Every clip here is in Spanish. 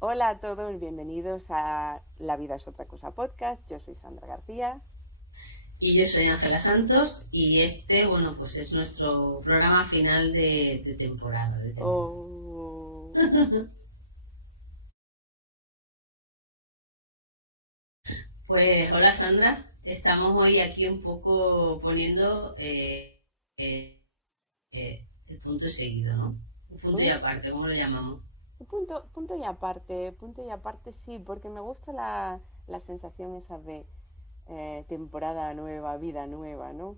Hola a todos, bienvenidos a La vida es otra cosa podcast. Yo soy Sandra García. Y yo soy Ángela Santos y bueno, pues es nuestro programa final de temporada. Oh, Pues hola Sandra, estamos hoy aquí un poco poniendo el punto seguido, ¿no? El punto y un, aparte, ¿cómo lo llamamos? punto y aparte sí, porque me gusta la sensación esa de temporada nueva, vida nueva, ¿no?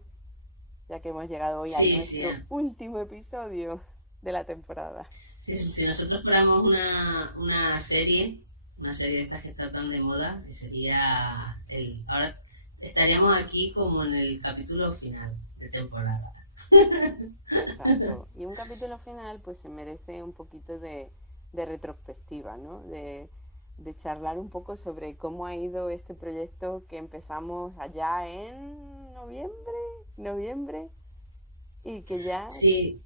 Ya que hemos llegado hoy a Sí, sí. nuestro último episodio de la temporada. Si nosotros fuéramos una serie de estas que están tan de moda, que sería ahora estaríamos aquí como en el capítulo final de temporada. Exacto. Y un capítulo final pues se merece un poquito de retrospectiva, ¿no? De charlar un poco sobre cómo ha ido este proyecto que empezamos allá en noviembre, y que ya, Sí,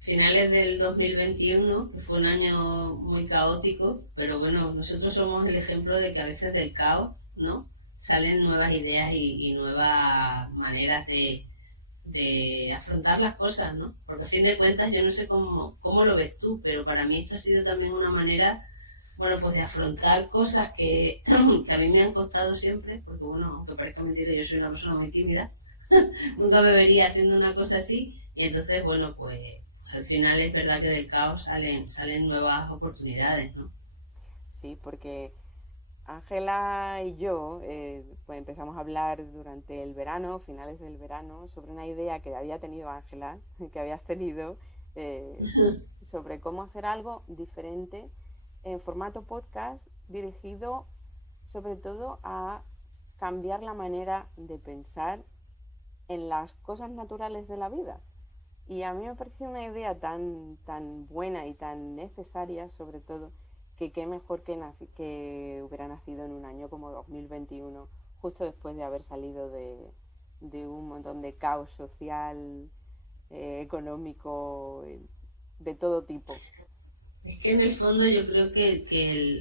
finales del 2021, que fue un año muy caótico, pero bueno, nosotros somos el ejemplo de que a veces del caos, ¿no? Salen nuevas ideas y nuevas maneras de afrontar las cosas, ¿no? Porque a fin de cuentas yo no sé cómo lo ves tú, pero para mí esto ha sido también una manera, bueno, pues de afrontar cosas que a mí me han costado siempre, porque bueno, aunque parezca mentira, yo soy una persona muy tímida, nunca me vería haciendo una cosa así, y entonces, bueno, pues al final es verdad que del caos salen nuevas oportunidades, ¿no? sí, porque Ángela y yo pues empezamos a hablar durante el verano, finales del verano, sobre una idea que había tenido Ángela, que habías tenido, eh, sobre cómo hacer algo diferente en formato podcast dirigido sobre todo a cambiar la manera de pensar en las cosas naturales de la vida. Y a mí me pareció una idea tan buena y tan necesaria, sobre todo, que qué mejor que hubiera nacido en un año como 2021, justo después de haber salido de un montón de caos social, económico, de todo tipo. Es que en el fondo yo creo que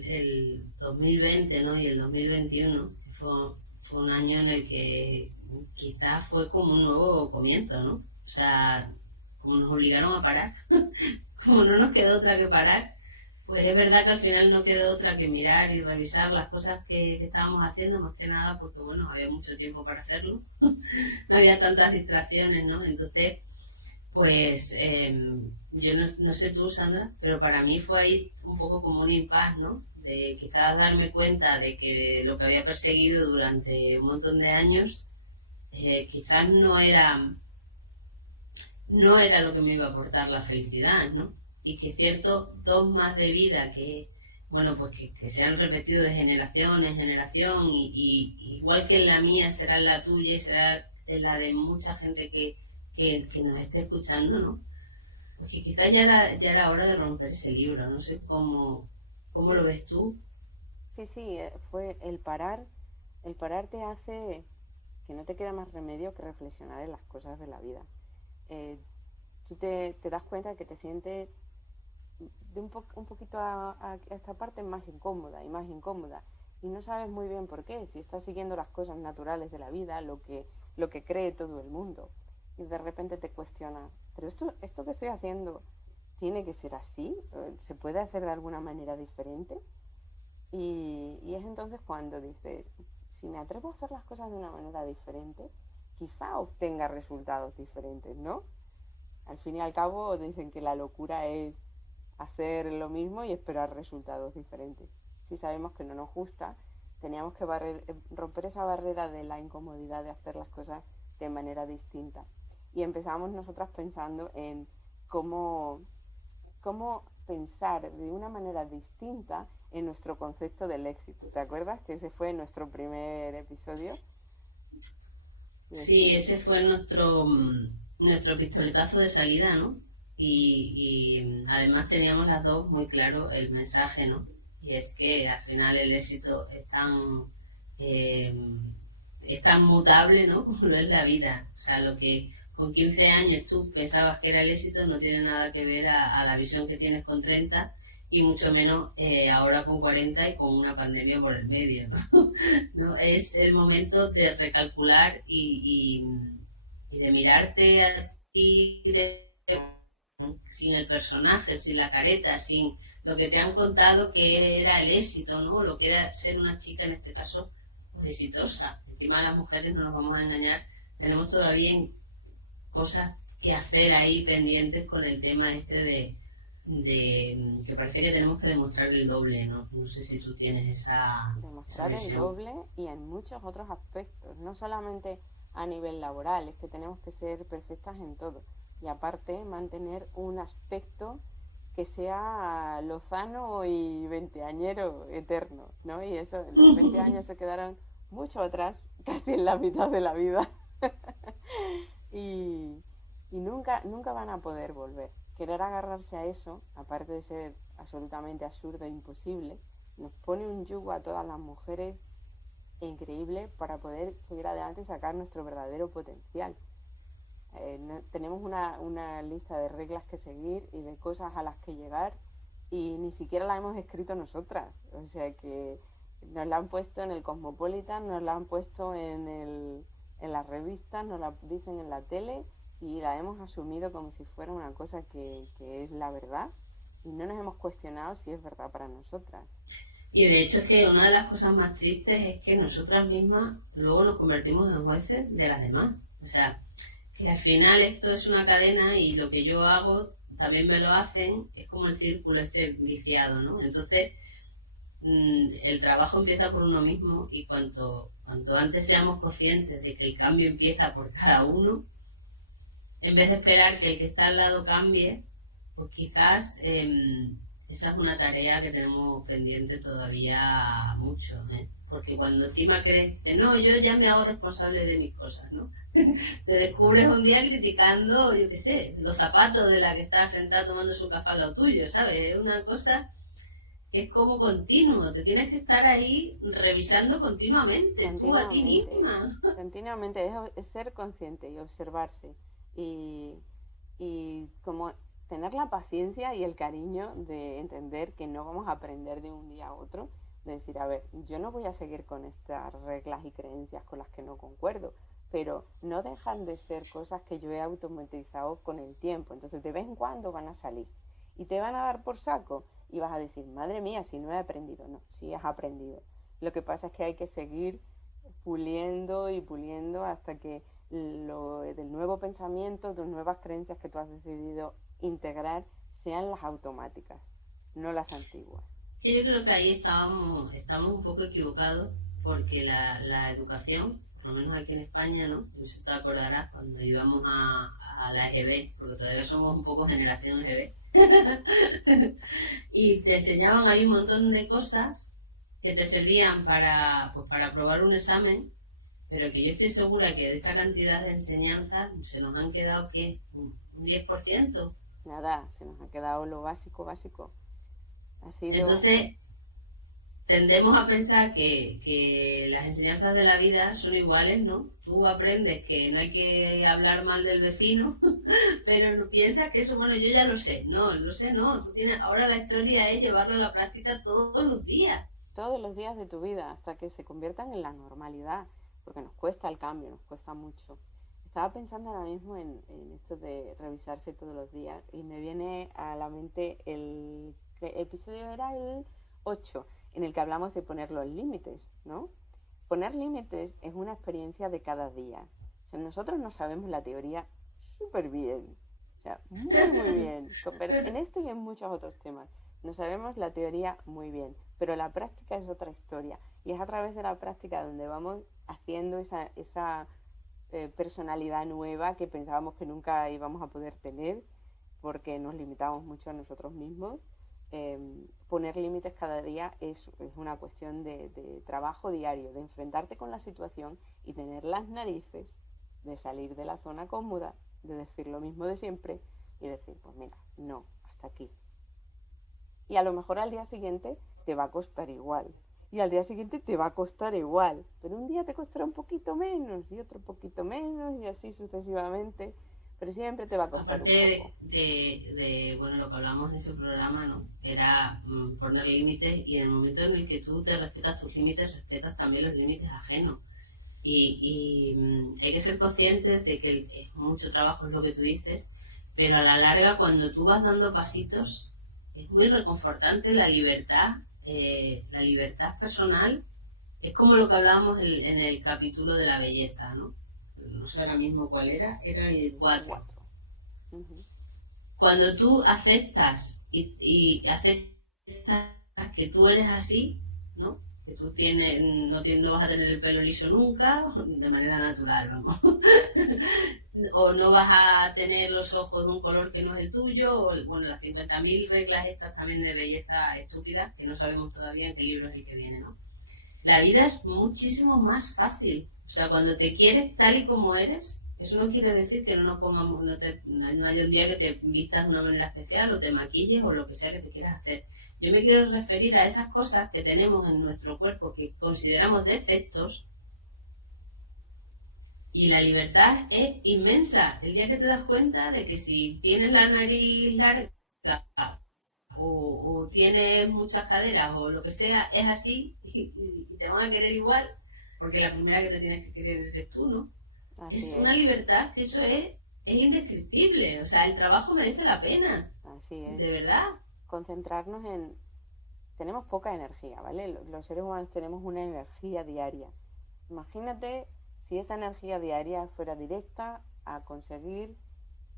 el 2020, ¿no? Y el 2021 fue un año en el que quizás fue como un nuevo comienzo, ¿no? O sea, como nos obligaron a parar, como no nos quedó otra que parar, pues es verdad que al final no quedó otra que mirar y revisar las cosas que estábamos haciendo, más que nada porque, bueno, había mucho tiempo para hacerlo, no había tantas distracciones, ¿no? Entonces, pues yo no sé tú, Sandra, pero para mí fue ahí un poco como un impasse, ¿no? De quizás darme cuenta de que lo que había perseguido durante un montón de años quizás no era lo que me iba a aportar la felicidad, ¿no? Y que ciertos dogmas de vida bueno, pues que se han repetido de generación en generación y igual que en la mía será en la tuya y será en la de mucha gente que nos esté escuchando, ¿no? Porque quizás ya era hora de romper ese libro, no sé cómo lo Sí, ves tú. sí, sí, fue el parar te hace que no te queda más remedio que reflexionar en las cosas de la vida. Eh, Tú te das cuenta que te sientes un poquito a esta parte más incómoda y más incómoda. Y no sabes muy bien por qué, si estás siguiendo las cosas naturales de la vida, lo que cree todo el mundo. Y de repente te cuestionas, pero esto que estoy haciendo tiene que ser así, ¿se puede hacer de alguna manera diferente? Y es entonces cuando dices, si me atrevo a hacer las cosas de una manera diferente, quizá obtenga resultados diferentes, ¿no? Al fin y al cabo dicen que la locura es hacer lo mismo y esperar resultados diferentes. Si sabemos que no nos gusta, teníamos que romper esa barrera de la incomodidad de hacer las cosas de manera distinta. Y empezamos nosotras pensando en cómo, cómo pensar de una manera distinta en nuestro concepto del éxito. ¿Te acuerdas que ese fue nuestro primer episodio? Y Sí, decir, ese fue nuestro pistoletazo de salida, ¿no? Y además teníamos las dos muy claro el mensaje, ¿no? Y es que al final el éxito eh, es tan mutable, ¿no? Como lo es la vida. O sea, lo que con 15 años tú pensabas que era el éxito no tiene nada que ver a la visión que tienes con 30 y mucho menos ahora con 40 y con una pandemia por el medio, ¿no? ¿No? Es el momento de recalcular y de mirarte a ti sin el personaje, sin la careta, sin lo que te han contado que era el éxito, ¿no? Lo que era ser una chica, en este caso, pues, exitosa. Encima las mujeres, no nos vamos a engañar, tenemos todavía cosas que hacer ahí pendientes con el tema este de que parece que tenemos que demostrar el doble, ¿no? No sé si tú tienes esa Demostrar el visión. doble y en muchos otros aspectos, no solamente a nivel laboral, es que tenemos que ser perfectas en todo. Y aparte, mantener un aspecto que sea lozano y veinteañero eterno, ¿no? Y eso, los 20 años se quedaron mucho atrás, casi en la mitad de la vida. y, y nunca van a poder volver. Querer agarrarse a eso, aparte de ser absolutamente absurdo e imposible, nos pone un yugo a todas las mujeres increíble para poder seguir adelante y sacar nuestro verdadero potencial. Tenemos una lista de reglas que seguir y de cosas a las que llegar y ni siquiera la hemos escrito nosotras. O sea que nos la han puesto en el Cosmopolitan, nos la han puesto en las revistas, nos la dicen en la tele y la hemos asumido como si fuera una cosa que es la verdad y no nos hemos cuestionado si es verdad para nosotras. Y de hecho es que una de las cosas más tristes es que nosotras mismas luego nos convertimos en jueces de las demás. O sea, que al final esto es una cadena y lo que yo hago también me lo hacen, es como el círculo este viciado, ¿no? Entonces, el trabajo empieza por uno mismo y cuanto antes seamos conscientes de que el cambio empieza por cada uno, en vez de esperar que el que está al lado cambie, pues quizás esa es una tarea que tenemos pendiente todavía mucho, ¿eh? Porque cuando encima crees que no, yo ya me hago responsable de mis cosas, ¿no? Te descubres un día criticando, yo qué sé, los zapatos de la que está sentada tomando su café al lado tuyo, ¿sabes? Es una cosa que es como continuo, te tienes que estar ahí revisando continuamente, tú a ti Continuamente, misma. continuamente es ser consciente y observarse y, y como tener la paciencia y el cariño de entender que no vamos a aprender de un día a otro, de decir, a ver, yo no voy a seguir con estas reglas y creencias con las que no concuerdo, pero no dejan de ser cosas que yo he automatizado con el tiempo, entonces de vez en cuando van a salir y te van a dar por saco y vas a decir, madre mía, si no he aprendido, no, si has aprendido. Lo que pasa es que hay que seguir puliendo y puliendo hasta que lo del nuevo pensamiento, tus nuevas creencias que tú has decidido integrar sean las automáticas, no las antiguas. Y yo creo que ahí estamos un poco equivocados porque la educación, por lo menos aquí en España, ¿no? No sé si te acordarás cuando íbamos a la EGB, porque todavía somos un poco generación EGB, y te enseñaban ahí un montón de cosas que te servían para, pues, para aprobar un examen, pero que yo estoy segura que de esa cantidad de enseñanzas se nos han quedado, ¿qué? Un 10%. Nada, se nos ha quedado lo básico, básico. Ha sido Entonces, tendemos a pensar que las enseñanzas de la vida son iguales, ¿no? Tú aprendes que no hay que hablar mal del vecino, pero no piensas que eso, bueno, yo ya lo sé. No, lo sé, no. Tú tienes, ahora la historia es llevarlo a la práctica todos los días. todos los días de tu vida hasta que se conviertan en la normalidad, porque nos cuesta el cambio, nos cuesta mucho. Estaba pensando ahora mismo en esto de revisarse todos los días y me viene a la mente el episodio era el 8 en el que hablamos de poner los límites, ¿no? Poner límites es una experiencia de cada día. O sea, nosotros no sabemos la teoría súper bien, o sea, muy bien, pero en este y en muchos otros temas. No sabemos la teoría muy bien, pero la práctica es otra historia. Y es a través de la práctica donde vamos haciendo esa personalidad nueva que pensábamos que nunca íbamos a poder tener porque nos limitamos mucho a nosotros mismos. Poner límites cada día es una cuestión de trabajo diario, de enfrentarte con la situación y tener las narices de salir de la zona cómoda, de decir lo mismo de siempre y decir, pues mira, no, hasta aquí. Y a lo mejor al día siguiente te va a costar igual. Y al día siguiente te va a costar igual. Pero un día te costará un poquito menos y otro poquito menos y así sucesivamente. pero siempre te va a costar un Aparte poco. bueno, lo que hablamos en ese programa, ¿no? Era poner límites, y en el momento en el que tú te respetas tus límites, respetas también los límites ajenos. Y hay que ser conscientes de que es mucho trabajo, es lo que tú dices, pero a la larga, cuando tú vas dando pasitos, es muy reconfortante la libertad personal. Es como lo que hablábamos en el capítulo de la belleza, ¿no? No sé ahora mismo cuál era el 4. Cuatro. Ujú. Cuando tú aceptas y aceptas que tú eres así, ¿no? Que tú no vas a tener el pelo liso nunca, de manera natural, vamos. O no vas a tener los ojos de un color que no es el tuyo, o, bueno, las 50.000 reglas estas también de belleza estúpidas, que no sabemos todavía en qué libro es el que viene, ¿no? La vida es muchísimo más fácil. O sea, cuando te quieres tal y como eres, eso no quiere decir que no nos pongamos, no haya un día que te vistas de una manera especial o te maquilles o lo que sea que te quieras hacer. Yo me quiero referir a esas cosas que tenemos en nuestro cuerpo que consideramos defectos, y la libertad es inmensa. El día que te das cuenta de que si tienes la nariz larga o tienes muchas caderas o lo que sea, es así y te van a querer igual, porque la primera que te tienes que querer eres tú, ¿no? Así Es es, una libertad que eso es indescriptible. O sea, el trabajo merece la pena, así es. de verdad. Concentrarnos en... Tenemos poca energía, ¿vale? Los seres humanos tenemos una energía diaria. Imagínate si esa energía diaria fuera directa a conseguir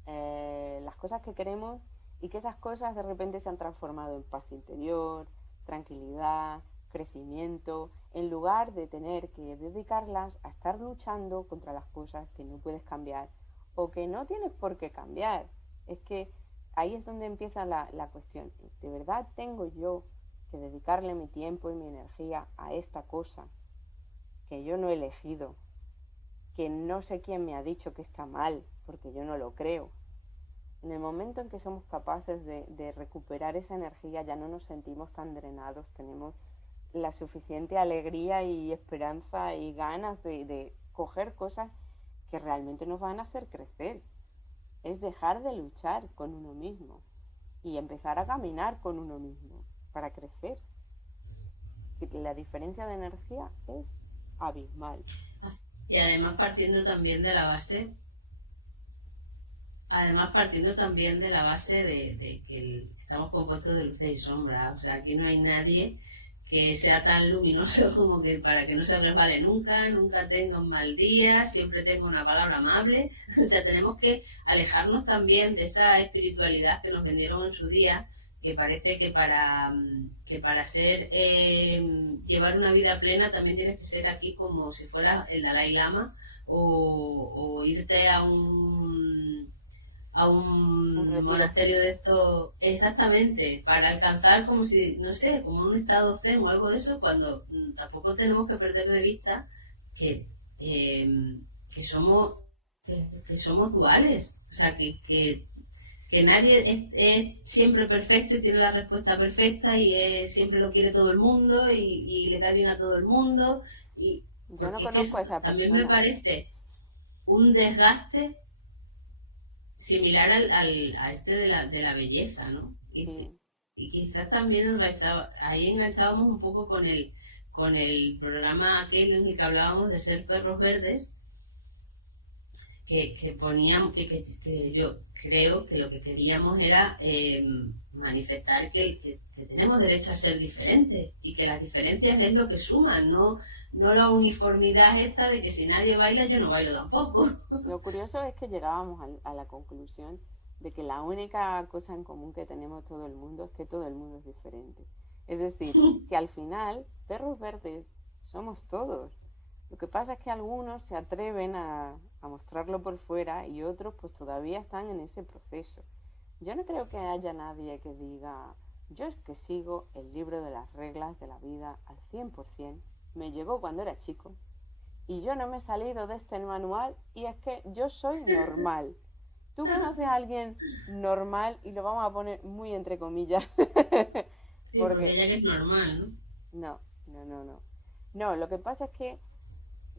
las cosas que queremos y que esas cosas de repente se han transformado en paz interior, tranquilidad, crecimiento, en lugar de tener que dedicarlas a estar luchando contra las cosas que no puedes cambiar o que no tienes por qué cambiar. Es que ahí es donde empieza la cuestión. ¿De verdad tengo yo que dedicarle mi tiempo y mi energía a esta cosa que yo no he elegido, que no sé quién me ha dicho que está mal, porque yo no lo creo? En el momento en que somos capaces de recuperar esa energía, ya no nos sentimos tan drenados, tenemos la suficiente alegría y esperanza y ganas de coger cosas que realmente nos van a hacer crecer. Es dejar de luchar con uno mismo y empezar a caminar con uno mismo para crecer. La diferencia de energía es abismal. Y además partiendo también de la base de que estamos compuestos de luces y sombras. O sea, aquí no hay nadie que sea tan luminoso como que para que no se resbale nunca, nunca tenga un mal día, siempre tenga una palabra amable. O sea, tenemos que alejarnos también de esa espiritualidad que nos vendieron en su día, que parece que para llevar una vida plena también tienes que ser aquí como si fueras el Dalai Lama, o irte a Un un retiro. monasterio de esto exactamente para alcanzar como si, no sé, como un estado zen o algo de eso, cuando tampoco tenemos que perder de vista que, eh, que somos que somos duales. O sea, que nadie es siempre perfecto y tiene la respuesta perfecta y siempre lo quiere todo el mundo y le cae bien a todo el mundo, y Yo no porque es conozco a esa también me persona. parece un desgaste similar a este de la belleza, ¿no? Sí, Y quizás también ahí enganchábamos un poco con el programa aquel en el que hablábamos de ser perros verdes, que poníamos, que yo creo que lo que queríamos era manifestar que tenemos derecho a ser diferentes y que las diferencias es lo que suman, no la uniformidad esta de que si nadie baila yo no bailo tampoco. lo curioso es que llegábamos a la conclusión de que la única cosa en común que tenemos todo el mundo es que todo el mundo es diferente. Es decir, que al final, perros verdes somos todos. Lo que pasa es que algunos se atreven a mostrarlo por fuera y otros pues todavía están en ese proceso. Yo no creo que haya nadie que diga, yo es que sigo el libro de las reglas de la vida al 100%, me llegó cuando era chico y yo no me he salido de este manual y es que yo soy normal. ¿Tú conoces a alguien normal? Y lo vamos a poner muy entre comillas. Sí, porque Porque ya que es normal, ¿no? no, no, no, no. No, lo que pasa es que,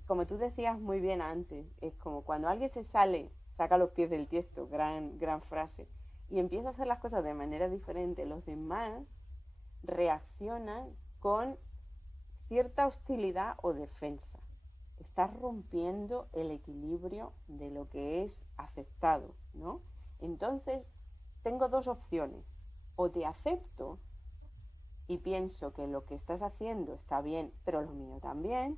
como tú decías muy bien antes, es como cuando alguien saca los pies del tiesto, gran frase, y empieza a hacer las cosas de manera diferente, los demás reaccionan con cierta hostilidad o defensa. Estás rompiendo el equilibrio de lo que es aceptado, ¿no? Entonces, tengo dos opciones. O te acepto y pienso que lo que estás haciendo está bien, pero lo mío también,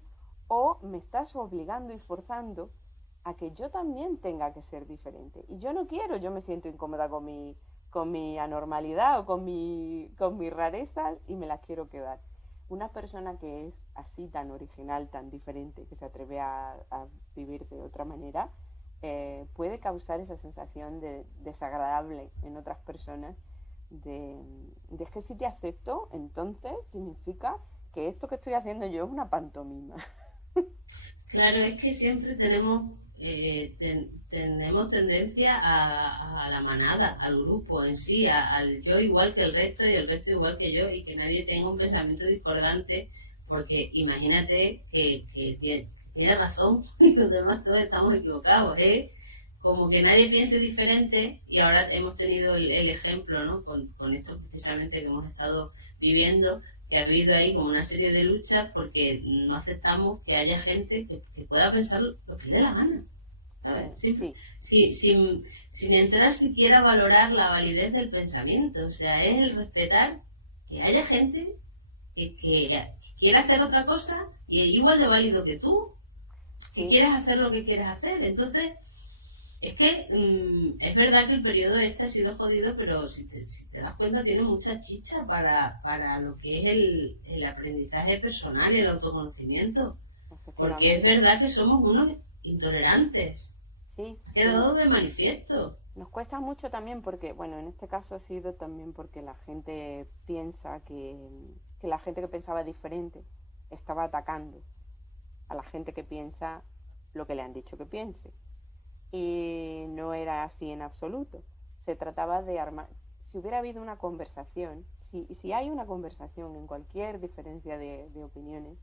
o me estás obligando y forzando a que yo también tenga que ser diferente. Y yo no quiero, yo me siento incómoda con mi anormalidad o con mi rareza y me las quiero quedar. Una persona que es así tan original, tan diferente, que se atreve a vivir de otra manera, puede causar esa sensación de desagradable en otras personas de que si te acepto, entonces significa que esto que estoy haciendo yo es una pantomima. Claro, es que siempre tenemos tendencia a la manada, al grupo en sí, al yo igual que el resto y el resto igual que yo, y que nadie tenga un pensamiento discordante, porque imagínate que tiene razón y los demás todos estamos equivocados, ¿eh? Como que nadie piense diferente, y ahora hemos tenido el ejemplo, ¿no? Con esto precisamente que hemos estado viviendo, que ha habido ahí como una serie de luchas porque no aceptamos que haya gente que pueda pensar lo que le dé la gana. ¿Sabes? Sí, sin entrar siquiera a valorar la validez del pensamiento. O sea, es el respetar que haya gente que quiera hacer otra cosa y es igual de válido que tú, que quieras hacer lo que quieras hacer. Entonces, es que es verdad que el periodo este ha sido jodido, pero si te das cuenta tiene mucha chicha para lo que es el aprendizaje personal y el autoconocimiento. Porque es verdad que somos unos intolerantes. Sí. Ha quedado de manifiesto. Nos cuesta mucho también porque, bueno, en este caso ha sido también porque la gente piensa que la gente que pensaba diferente estaba atacando a la gente que piensa lo que le han dicho que piense. Y no era así en absoluto. Se trataba de armar. Si hubiera habido una conversación, si hay una conversación en cualquier diferencia de opiniones,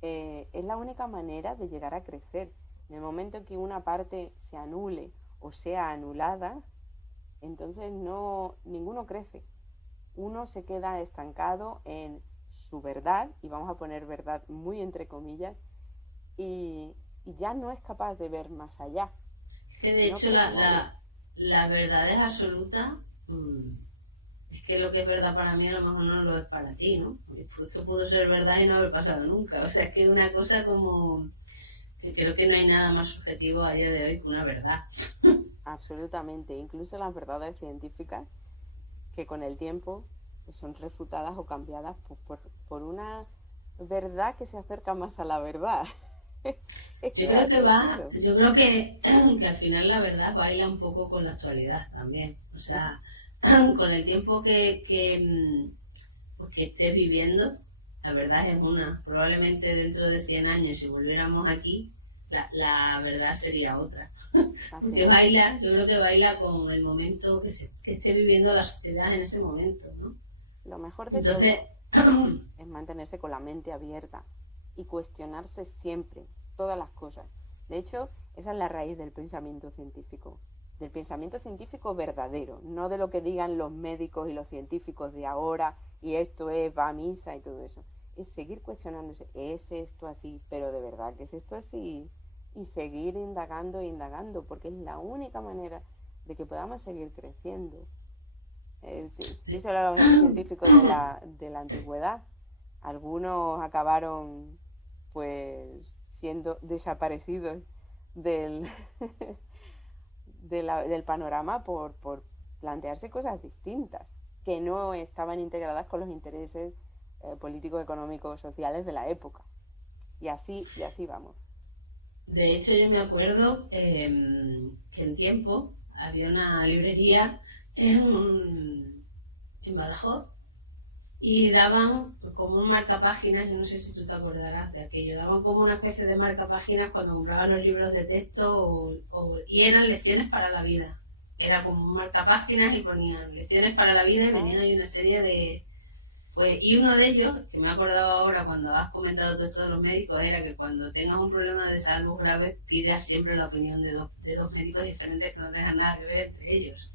es la única manera de llegar a crecer. En el momento que una parte se anule o sea anulada, entonces ninguno crece. Uno se queda estancado en su verdad, y vamos a poner verdad muy entre comillas, y ya no es capaz de ver más allá. Que de hecho la verdad es absoluta. Es que lo que es verdad para mí a lo mejor no lo es para ti, ¿no? Pues que pudo ser verdad y no haber pasado nunca. O sea, es que es una cosa como que creo que no hay nada más subjetivo a día de hoy que una verdad. Absolutamente. Incluso las verdades científicas, que con el tiempo son refutadas o cambiadas por una verdad que se acerca más a la verdad. Yo creo que al final la verdad baila un poco con la actualidad también. O sea, con el tiempo que estés viviendo, la verdad es una. Probablemente dentro de 100 años, si volviéramos aquí, la verdad sería otra. Porque baila, yo creo que baila con el momento que esté viviendo la sociedad en ese momento, ¿no? Lo mejor de todo es mantenerse con la mente abierta y cuestionarse siempre todas las cosas. De hecho, esa es la raíz del pensamiento científico verdadero, no de lo que digan los médicos y los científicos de ahora, y esto va a misa y todo eso. Es seguir cuestionándose, ¿es esto así? Pero de verdad que es esto así, y seguir indagando, porque es la única manera de que podamos seguir creciendo. Dice los científicos de la antigüedad, algunos acabaron pues siendo desaparecidos del panorama por plantearse cosas distintas que no estaban integradas con los intereses políticos, económicos, sociales de la época, y así vamos. De hecho, yo me acuerdo que en tiempo había una librería en Badajoz y daban como un marcapáginas, yo no sé si tú te acordarás de aquello, daban como una especie de marcapáginas cuando compraban los libros de texto y eran lecciones para la vida. Era como un marcapáginas y ponían lecciones para la vida y venían ahí una serie Pues, y uno de ellos, que me he acordado ahora cuando has comentado todo esto de los médicos, era que cuando tengas un problema de salud grave, pidas siempre la opinión de dos médicos diferentes que no tengan nada que ver entre ellos.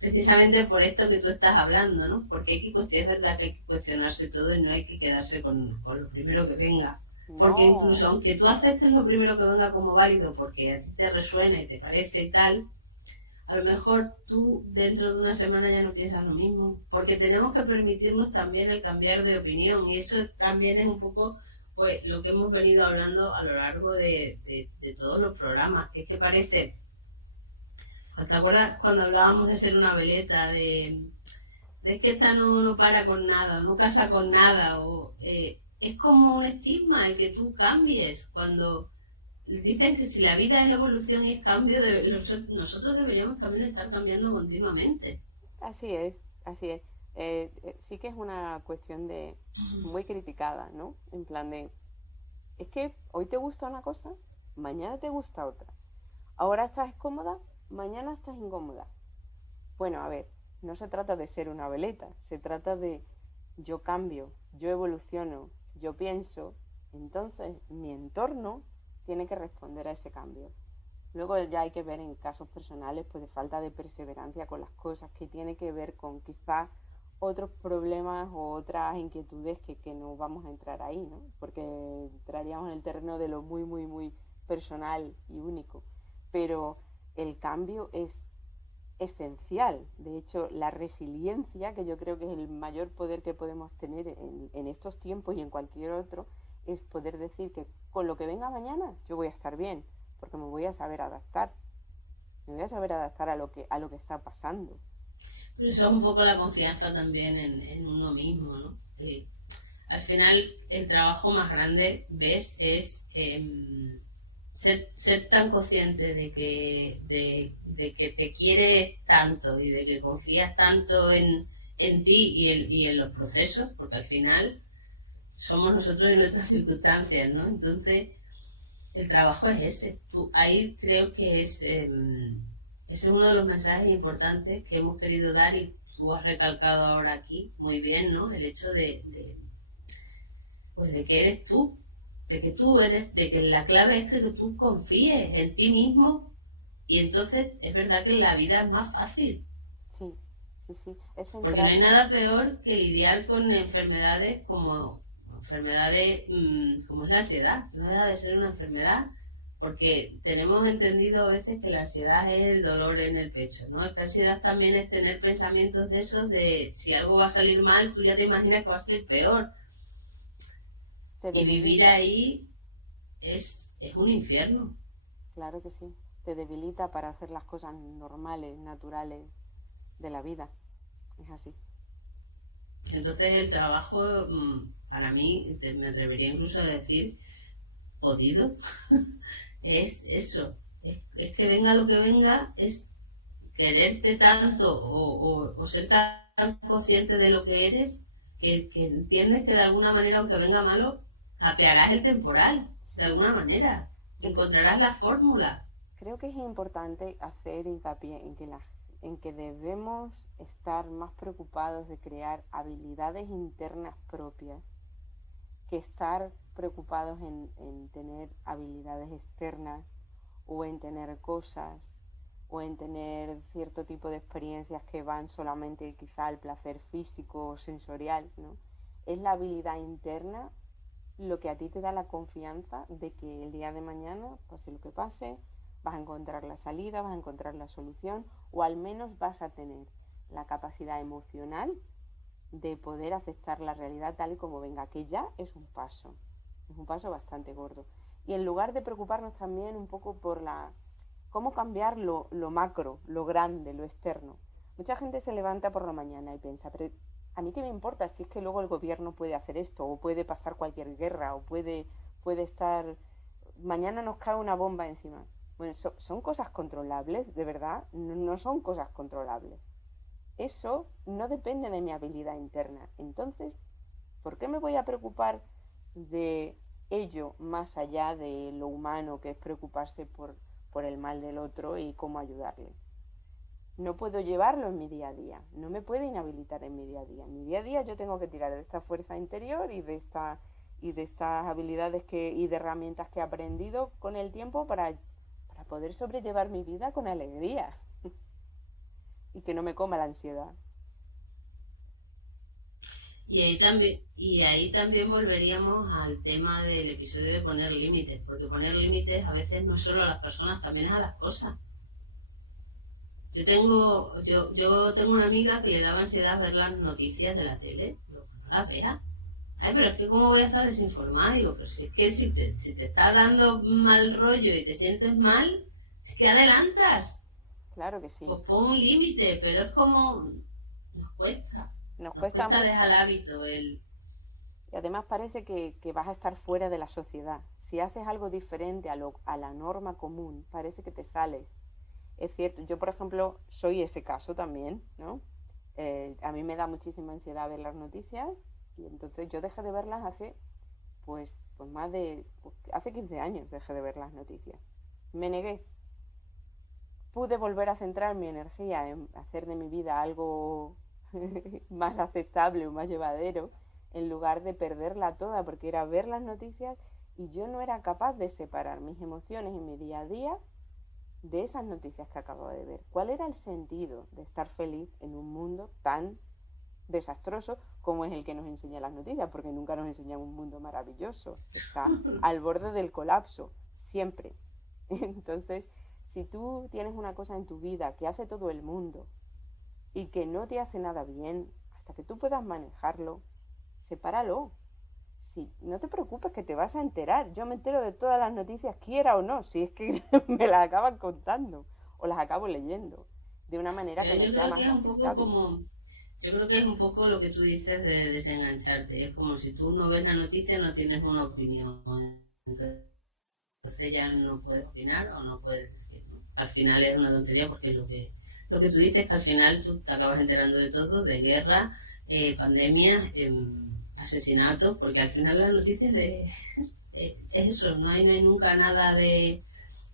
Precisamente por esto que tú estás hablando, ¿no? Porque es verdad que hay que cuestionarse todo y no hay que quedarse con lo primero que venga. Porque No, incluso aunque tú aceptes lo primero que venga como válido, porque a ti te resuena y te parece y tal, a lo mejor tú dentro de una semana ya no piensas lo mismo, porque tenemos que permitirnos también el cambiar de opinión y eso también es un poco pues lo que hemos venido hablando a lo largo de todos los programas. Es que parece, ¿te acuerdas cuando hablábamos de ser una veleta, de que esta no para con nada, no casa con nada, o es como un estigma el que tú cambies cuando dicen que si la vida es evolución y es cambio, nosotros deberíamos también estar cambiando continuamente. así es, así es. Sí que es una cuestión de muy criticada, ¿no? En plan de, es que hoy te gusta una cosa, mañana te gusta otra. Ahora estás cómoda, mañana estás incómoda. Bueno, a ver, no se trata de ser una veleta, se trata de yo cambio, yo evoluciono, yo pienso, entonces mi entorno tiene que responder a ese cambio. Luego ya hay que ver en casos personales pues de falta de perseverancia con las cosas que tiene que ver con quizás otros problemas o otras inquietudes que no vamos a entrar ahí, ¿no? Porque entraríamos en el terreno de lo muy, muy, muy personal y único. Pero el cambio es esencial. De hecho, la resiliencia, que yo creo que es el mayor poder que podemos tener en estos tiempos y en cualquier otro, es poder decir que con lo que venga mañana yo voy a estar bien, porque me voy a saber adaptar. Me voy a saber adaptar a lo que está pasando. Pero eso es un poco la confianza también en uno mismo, ¿no? Al final, el trabajo más grande, ¿ves? Es ser tan consciente de que te quieres tanto y de que confías tanto en ti y en los procesos, porque al final somos nosotros y nuestras circunstancias, ¿no? Entonces, el trabajo es ese. Ahí creo que ese es uno de los mensajes importantes que hemos querido dar y tú has recalcado ahora aquí muy bien, ¿no? El hecho pues de que eres tú, de que tú eres, de que la clave es que tú confíes en ti mismo y entonces es verdad que la vida es más fácil. Sí, sí, sí. Es Porque no hay centrarnos. nada peor que lidiar con enfermedades como es la ansiedad. No deja de ser una enfermedad porque tenemos entendido a veces que la ansiedad es el dolor en el pecho, ¿no? Es que ansiedad también es tener pensamientos de esos de si algo va a salir mal, tú ya te imaginas que va a salir peor. Te Y vivir debilita. ahí es un infierno. Claro que sí. Te debilita para hacer las cosas normales, naturales de la vida. Es así. Entonces el trabajo, para mí, me atrevería incluso a decir, podido, es eso. Es que venga lo que venga, es quererte tanto o ser tan consciente de lo que eres que entiendes que de alguna manera, aunque venga malo, capearás el temporal, de Sí. alguna manera. Yo cre- Encontrarás la fórmula. Creo que es importante hacer hincapié en que debemos estar más preocupados de crear habilidades internas propias que estar preocupados en tener habilidades externas o en tener cosas o en tener cierto tipo de experiencias que van solamente quizá al placer físico o sensorial, ¿no? Es la habilidad interna lo que a ti te da la confianza de que el día de mañana, pase lo que pase, vas a encontrar la salida, vas a encontrar la solución o al menos vas a tener la capacidad emocional de poder aceptar la realidad tal y como venga, que ya es un paso bastante gordo. Y en lugar de preocuparnos también un poco por cómo cambiar lo macro, lo grande, lo externo. Mucha gente se levanta por la mañana y piensa, pero a mí qué me importa si es que luego el gobierno puede hacer esto, o puede pasar cualquier guerra, o puede estar, mañana nos cae una bomba encima. Bueno, son cosas controlables, de verdad, no son cosas controlables. Eso no depende de mi habilidad interna. Entonces, ¿por qué me voy a preocupar de ello más allá de lo humano que es preocuparse por el mal del otro y cómo ayudarle? no puedo llevarlo en mi día a día, no me puede inhabilitar en mi día a día. En mi día a día yo tengo que tirar de esta fuerza interior y de estas habilidades y de herramientas que he aprendido con el tiempo para poder sobrellevar mi vida con alegría y que no me coma la ansiedad. Y ahí también volveríamos al tema del episodio de poner límites, porque poner límites a veces no es solo a las personas, también es a las cosas. Yo tengo una amiga que le daba ansiedad ver las noticias de la tele. Digo, pues no las vea. Ay, pero es que cómo voy a estar desinformada. Digo, pero si es que si te está dando mal rollo y te sientes mal, es que adelantas. Claro que sí. Pues pon un límite, pero es como nos cuesta mucho. dejar el hábito. Y además parece que vas a estar fuera de la sociedad. Si haces algo diferente a la norma común, parece que te sales. Es cierto, yo por ejemplo soy ese caso también, ¿no? A mí me da muchísima ansiedad ver las noticias y entonces yo dejé de verlas pues hace 15 años dejé de ver las noticias. Me negué. Pude volver a centrar mi energía en hacer de mi vida algo más aceptable o más llevadero en lugar de perderla toda, porque era ver las noticias y yo no era capaz de separar mis emociones en mi día a día de esas noticias que acabo de ver. ¿Cuál era el sentido de estar feliz en un mundo tan desastroso como es el que nos enseña las noticias? Porque nunca nos enseñan un mundo maravilloso. Está al borde del colapso, siempre. Entonces, si tú tienes una cosa en tu vida que hace todo el mundo y que no te hace nada bien, hasta que tú puedas manejarlo, sepáralo. Sí, no te preocupes que te vas a enterar. Yo me entero de todas las noticias, quiera o no, si es que me las acaban contando o las acabo leyendo de una manera que me sea más aceptable. Yo creo que es un poco lo que tú dices de desengancharte. Es como si tú no ves la noticia, no tienes una opinión. Entonces ya no puedes opinar o no puedes decir, ¿no? Al final es una tontería porque lo que tú dices es que al final tú te acabas enterando de todo, de guerra, pandemias, asesinatos, porque al final las noticias es eso, no hay nunca nada de...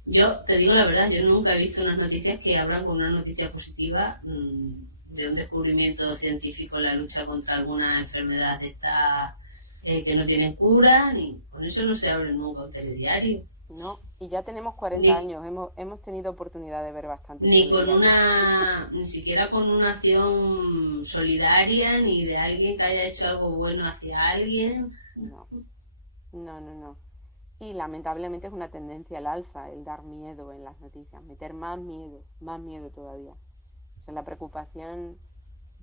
Yo te digo la verdad, yo nunca he visto unas noticias que abran con una noticia positiva de un descubrimiento científico en la lucha contra alguna enfermedad de esta que no tienen cura, ni con eso no se abre nunca un telediario. No, y ya tenemos 40 años, hemos tenido oportunidad de ver bastante. Ni siquiera con una acción solidaria, ni de alguien que haya hecho algo bueno hacia alguien. No. Y lamentablemente es una tendencia al alza el dar miedo en las noticias, meter más miedo todavía. O sea, la preocupación,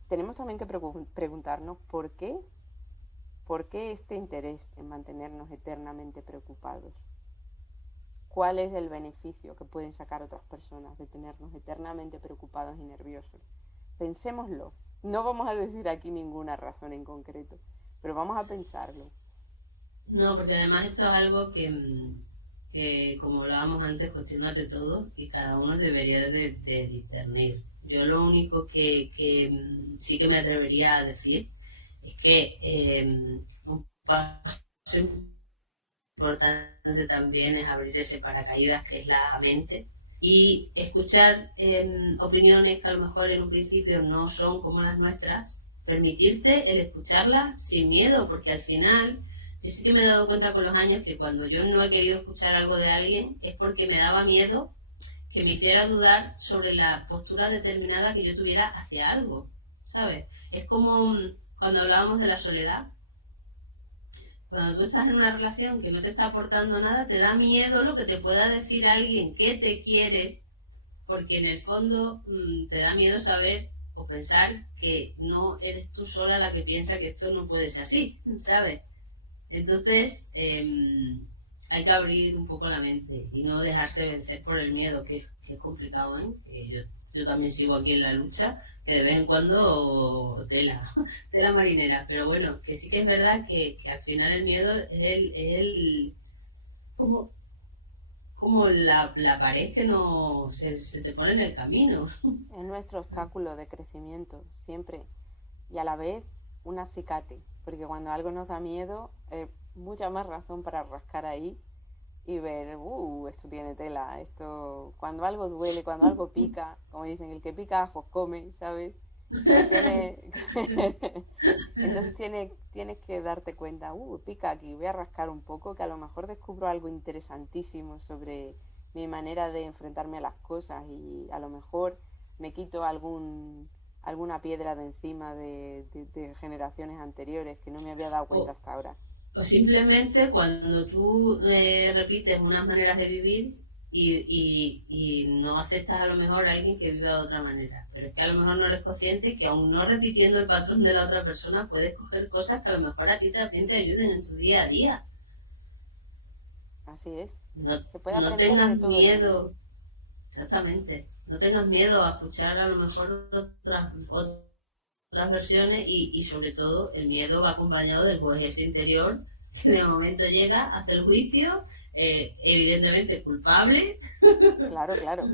tenemos también que preguntarnos por qué este interés en mantenernos eternamente preocupados. ¿Cuál es el beneficio que pueden sacar otras personas de tenernos eternamente preocupados y nerviosos? Pensémoslo. No vamos a decir aquí ninguna razón en concreto, pero vamos a pensarlo. No, porque además esto es algo que como hablábamos antes, cuestiona de todo y cada uno debería de discernir. Yo lo único que sí que me atrevería a decir es que un paso importante también es abrir ese paracaídas que es la mente y escuchar opiniones que a lo mejor en un principio no son como las nuestras, permitirte el escucharlas sin miedo, porque al final yo sí que me he dado cuenta con los años que cuando yo no he querido escuchar algo de alguien es porque me daba miedo que me hiciera dudar sobre la postura determinada que yo tuviera hacia algo, ¿sabes? Es como cuando hablábamos de la soledad. Cuando tú estás en una relación que no te está aportando nada, te da miedo lo que te pueda decir alguien que te quiere, porque en el fondo te da miedo saber o pensar que no eres tú sola la que piensa que esto no puede ser así, ¿sabes? Entonces hay que abrir un poco la mente y no dejarse vencer por el miedo, que es complicado, ¿eh? Yo también sigo aquí en la lucha, que de vez en cuando tela marinera, pero bueno, que sí que es verdad que al final el miedo es como la pared que no se te pone en el camino. Es nuestro obstáculo de crecimiento, siempre, y a la vez un acicate, porque cuando algo nos da miedo, mucha más razón para rascar ahí y ver, esto tiene tela, esto, cuando algo duele, cuando algo pica, como dicen, el que pica ajos come, ¿sabes? Entonces tienes que darte cuenta, pica aquí, voy a rascar un poco, que a lo mejor descubro algo interesantísimo sobre mi manera de enfrentarme a las cosas y a lo mejor me quito alguna piedra de encima de generaciones anteriores que no me había dado cuenta O, hasta ahora. o simplemente cuando tú repites unas maneras de vivir y no aceptas a lo mejor a alguien que viva de otra manera. Pero es que a lo mejor no eres consciente que aun no repitiendo el patrón de la otra persona puedes coger cosas que a lo mejor a ti también te ayuden en tu día a día. Así es. No, Se puede no aprender de tengas todo el mundo. miedo, exactamente, no tengas miedo a escuchar a lo mejor otras versiones y sobre todo el miedo va acompañado del juez ese interior que de momento llega, hace el juicio, evidentemente culpable. Claro, claro.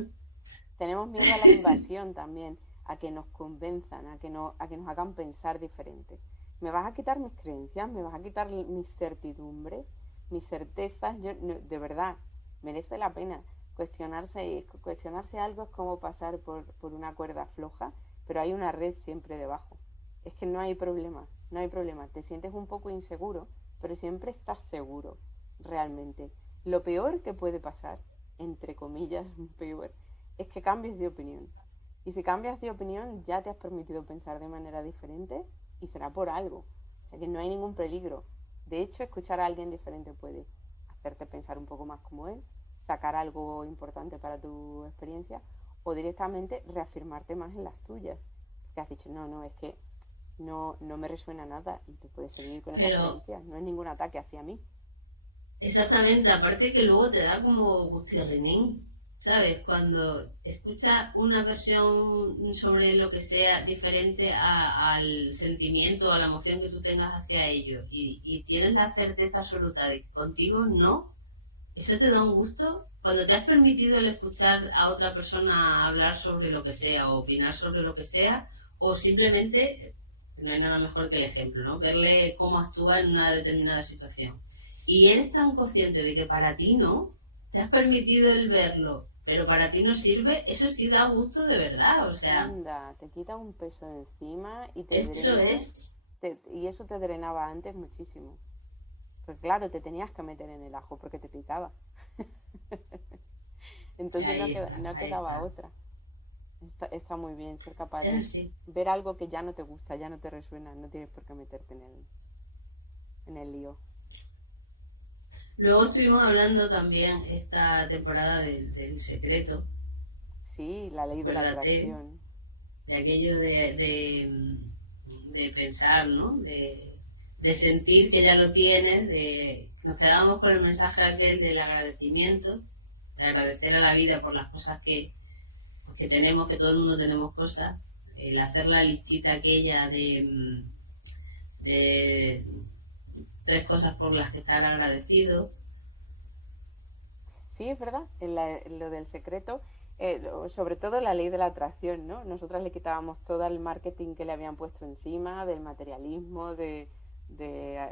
Tenemos miedo a la invasión también, a que nos convenzan, a que nos hagan pensar diferente. ¿Me vas a quitar mis creencias? ¿Me vas a quitar mis certidumbres? ¿Mis certezas? De verdad, merece la pena. Cuestionarse algo es como pasar por una cuerda floja, pero hay una red siempre debajo. Es que no hay problema, no hay problema. Te sientes un poco inseguro, pero siempre estás seguro, realmente. Lo peor que puede pasar, entre comillas, peor, es que cambies de opinión. Y si cambias de opinión, ya te has permitido pensar de manera diferente y será por algo. O sea que no hay ningún peligro. De hecho, escuchar a alguien diferente puede hacerte pensar un poco más como él, sacar algo importante para tu experiencia o directamente reafirmarte más en las tuyas. Que has dicho, no, no, es que no me resuena nada y tú puedes seguir con esa Pero creencia. No es ningún ataque hacia mí. exactamente, aparte que luego te da como gustirrinín, ¿sabes? Cuando escuchas una versión sobre lo que sea diferente al sentimiento o a la emoción que tú tengas hacia ello y tienes la certeza absoluta de que contigo no, eso te da un gusto. Cuando te has permitido el escuchar a otra persona hablar sobre lo que sea o opinar sobre lo que sea, o simplemente, no hay nada mejor que el ejemplo, ¿no? Verle cómo actúa en una determinada situación. Y eres tan consciente de que para ti no, te has permitido el verlo, pero para ti no sirve, eso sí da gusto de verdad, o sea, Anda, te quita un peso de encima y te eso drena, es, y eso te drenaba antes muchísimo. Pues claro, te tenías que meter en el ajo porque te picaba. Entonces no ahí quedaba está, otra. Está muy bien ser capaz es de así. ver algo que ya no te gusta, ya no te resuena, no tienes por qué meterte en el lío. Luego estuvimos hablando también esta temporada del secreto, Sí, la ley de la acuérdate, atracción. de aquello de pensar, ¿no? De sentir que ya lo tienes, nos quedábamos con el mensaje aquel del agradecimiento, de agradecer a la vida por las cosas que tenemos, que todo el mundo tenemos cosas, el hacer la listita aquella de tres cosas por las que estar agradecido. Sí, es verdad, lo del secreto, sobre todo la ley de la atracción, ¿no? Nosotras le quitábamos todo el marketing que le habían puesto encima, del materialismo, de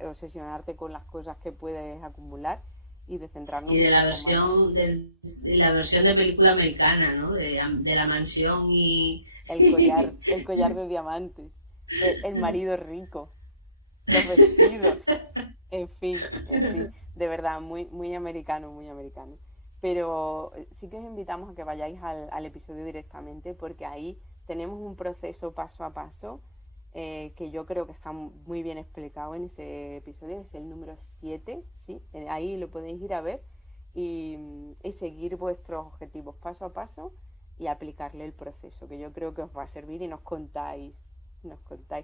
obsesionarte con las cosas que puedes acumular y de centrarnos Y un de la poco más. versión de la versión de película americana, ¿no? De la mansión y El collar de diamantes, el marido rico, los vestidos, en fin, de verdad, muy, muy americano, muy americano. Pero sí que os invitamos a que vayáis al episodio directamente porque ahí tenemos un proceso paso a paso que yo creo que está muy bien explicado en ese episodio, es el número 7, ¿sí? Ahí lo podéis ir a ver y seguir vuestros objetivos paso a paso y aplicarle el proceso, que yo creo que os va a servir y nos contáis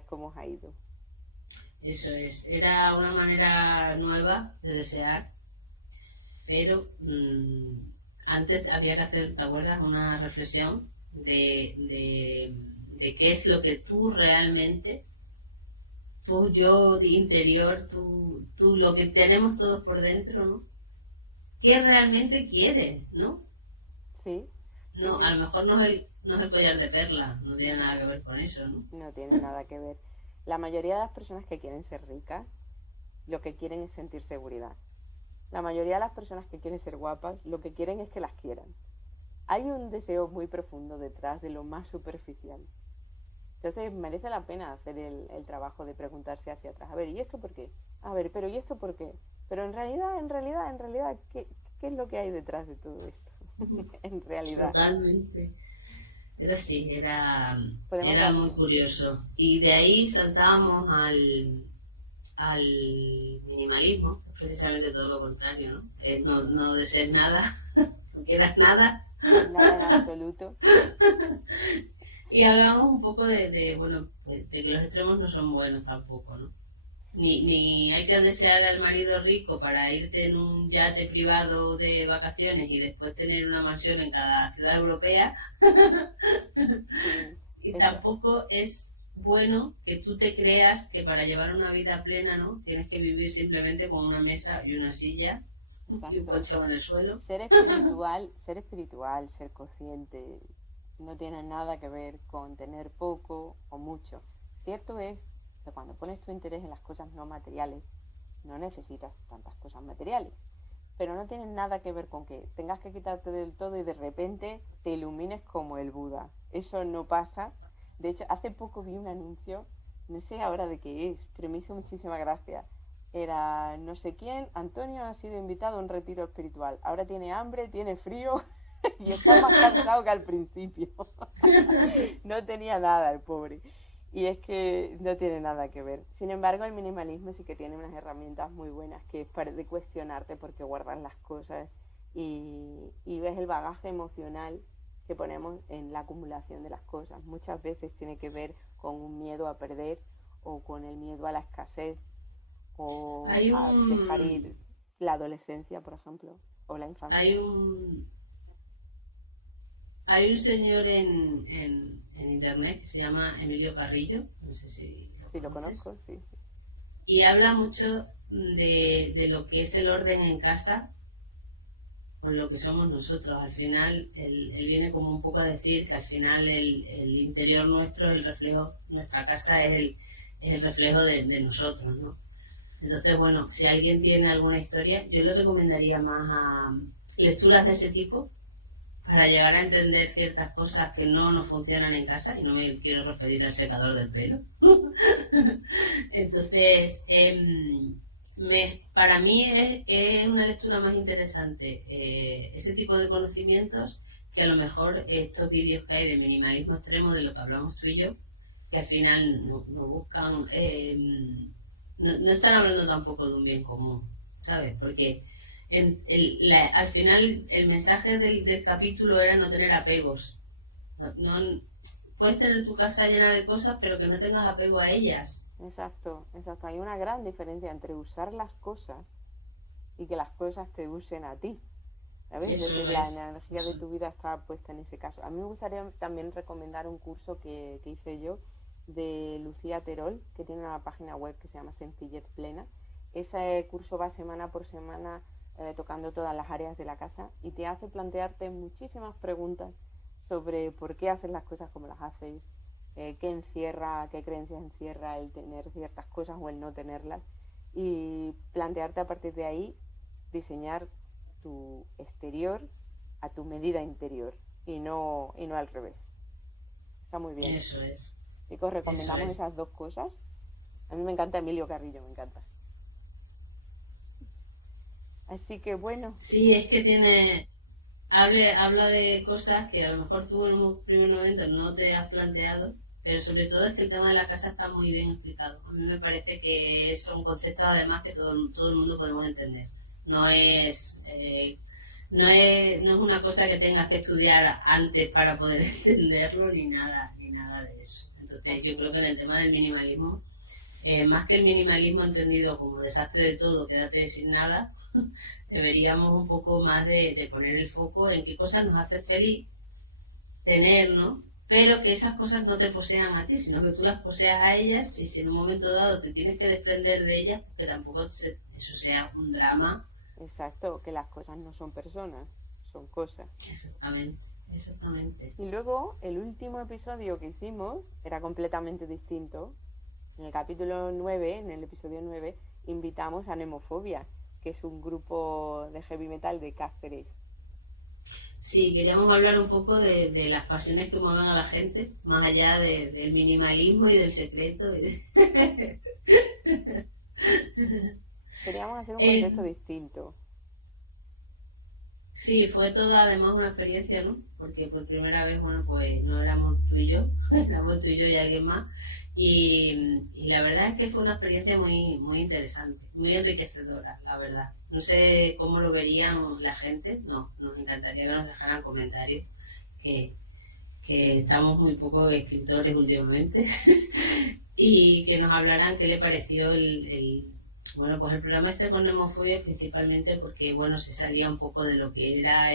cómo os ha ido. eso es. Era una manera nueva de desear, pero antes había que hacer, ¿te acuerdas? Una reflexión de qué es lo que tú realmente, tú, yo, de interior, tú, lo que tenemos todos por dentro, ¿no? ¿Qué realmente quieres, no? Sí, sí, No, a sí, lo mejor no es el collar de perla, no tiene nada que ver con eso, ¿no? no tiene nada que ver. La mayoría de las personas que quieren ser ricas, lo que quieren es sentir seguridad. La mayoría de las personas que quieren ser guapas, lo que quieren es que las quieran. Hay un deseo muy profundo detrás de lo más superficial. Entonces merece la pena hacer el trabajo de preguntarse hacia atrás. A ver, ¿y esto por qué? A ver, pero ¿y esto por qué? Pero en realidad, ¿qué es lo que hay detrás de todo esto? En realidad. Totalmente. Era así, Podemos era dar... muy curioso. Y de ahí saltábamos al minimalismo, precisamente todo lo contrario, ¿no? No desees nada, no quieras nada. Nada en absoluto. Y hablábamos un poco bueno, de que los extremos no son buenos tampoco, ¿no? Ni hay que desear al marido rico para irte en un yate privado de vacaciones y después tener una mansión en cada ciudad europea. Sí, Y eso. tampoco es bueno que tú te creas que para llevar una vida plena, ¿no? Tienes que vivir simplemente con una mesa y una silla y un Exacto. colchón en el suelo. Ser espiritual, ser consciente, no tiene nada que ver con tener poco o mucho. Cierto es que cuando pones tu interés en las cosas no materiales, no necesitas tantas cosas materiales. Pero no tiene nada que ver con que tengas que quitarte del todo y de repente te ilumines como el Buda. Eso no pasa. De hecho, hace poco vi un anuncio, no sé ahora de qué es, pero me hizo muchísima gracia. Era no sé quién, Antonio ha sido invitado a un retiro espiritual. Ahora tiene hambre, tiene frío y está más cansado que al principio. No tenía nada el pobre. Y es que no tiene nada que ver. Sin embargo, el minimalismo sí que tiene unas herramientas muy buenas, que es para de cuestionarte por qué guardas las cosas y ves el bagaje emocional que ponemos en la acumulación de las cosas. Muchas veces tiene que ver con un miedo a perder o con el miedo a la escasez o Hay a dejar un, ir la adolescencia, por ejemplo, o la hay infancia. un, hay un señor en internet que se llama Emilio Carrillo, no sé si lo Sí, lo conoces, conozco, sí. y habla mucho de lo que es el orden en casa con lo que somos nosotros. Al final, él viene como un poco a decir que al final el interior nuestro es el reflejo, nuestra casa es el reflejo de nosotros, ¿no? Entonces, bueno, si alguien tiene alguna historia, yo le recomendaría más a lecturas de ese tipo para llegar a entender ciertas cosas que no nos funcionan en casa, y no me quiero referir al secador del pelo. Entonces, para mí es una lectura más interesante ese tipo de conocimientos que a lo mejor estos vídeos que hay de minimalismo extremo, de lo que hablamos tú y yo, que al final no buscan, no están hablando tampoco de un bien común, ¿sabes? Porque al final el mensaje del capítulo era no tener apegos. Puedes tener tu casa llena de cosas, pero que no tengas apego a ellas. Exacto, exacto. Hay una gran diferencia entre usar las cosas y que las cosas te usen a ti. ¿Sabes? Es Eso decir, lo la es. energía de Eso. tu vida está puesta en ese caso. A mí me gustaría también recomendar un curso que hice yo de Lucía Terol, que tiene una página web que se llama Sencillez Plena. Ese curso va semana por semana tocando todas las áreas de la casa y te hace plantearte muchísimas preguntas sobre por qué haces las cosas como las haces, qué encierra, qué creencias encierra el tener ciertas cosas o el no tenerlas y plantearte a partir de ahí diseñar tu exterior a tu medida interior y no al revés. Está muy bien. Eso es. Así que os Eso recomendamos es. esas dos cosas. A mí me encanta Emilio Carrillo, me encanta. Así que bueno, Sí, es que habla de cosas que a lo mejor tú en un primer momento no te has planteado, pero sobre todo es que el tema de la casa está muy bien explicado. A mí me parece que son conceptos además que todo el mundo podemos entender. No es, no es una cosa que tengas que estudiar antes para poder entenderlo ni nada de eso. Entonces yo así creo es. que en el tema del minimalismo, más que el minimalismo entendido como desastre de todo, quédate sin nada, deberíamos un poco más de poner el foco en qué cosas nos hacen feliz tener, ¿no? Pero que esas cosas no te posean a ti, sino que tú las poseas a ellas, y si en un momento dado te tienes que desprender de ellas, que tampoco eso sea un drama. Exacto, que las cosas no son personas, son cosas. Exactamente, exactamente. Y luego el último episodio que hicimos era completamente distinto. En el capítulo 9, en el episodio 9, invitamos a Nemofobia, que es un grupo de heavy metal de Cáceres. Sí, queríamos hablar un poco de las pasiones que mueven a la gente, más allá del minimalismo y del secreto. Queríamos hacer un Eh, contexto distinto. sí, fue toda además una experiencia, ¿no? Porque por primera vez, bueno, pues no éramos tú y yo, éramos tú y yo y alguien más. Y la verdad es que fue una experiencia muy, muy interesante, muy enriquecedora, la verdad. No sé cómo lo verían la gente, no, nos encantaría que nos dejaran comentarios, que, que estamos muy pocos escritores últimamente, y que nos hablaran qué le pareció bueno, pues el programa este con Nemofobia, principalmente porque, bueno, se salía un poco de lo que era